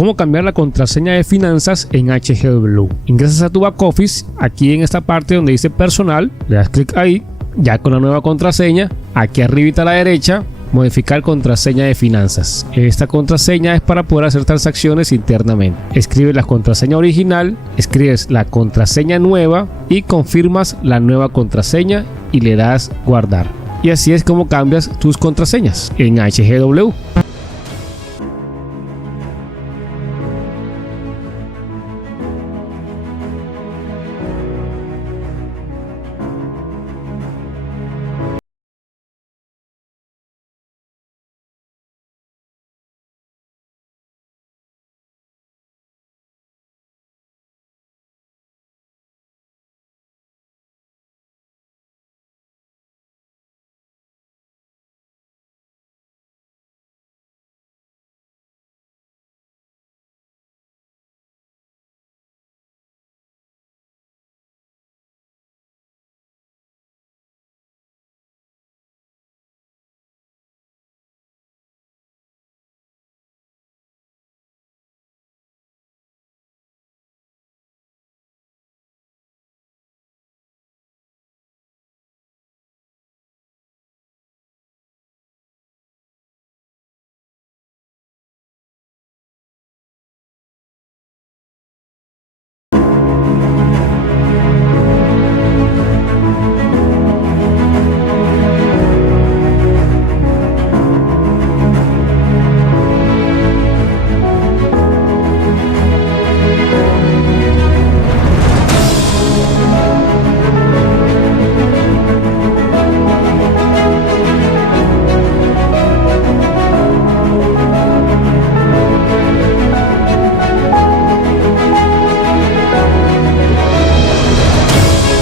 cómo cambiar la contraseña de finanzas en HGW. Ingresas a tu back office, aquí en esta parte donde dice personal, le das clic ahí, ya con la nueva contraseña. Aquí arribita a la derecha, modificar contraseña de finanzas. Esta contraseña es para poder hacer transacciones internamente. Escribes la contraseña original, escribes la contraseña nueva y confirmas la nueva contraseña y le das guardar. Y así es como cambias tus contraseñas en HGW.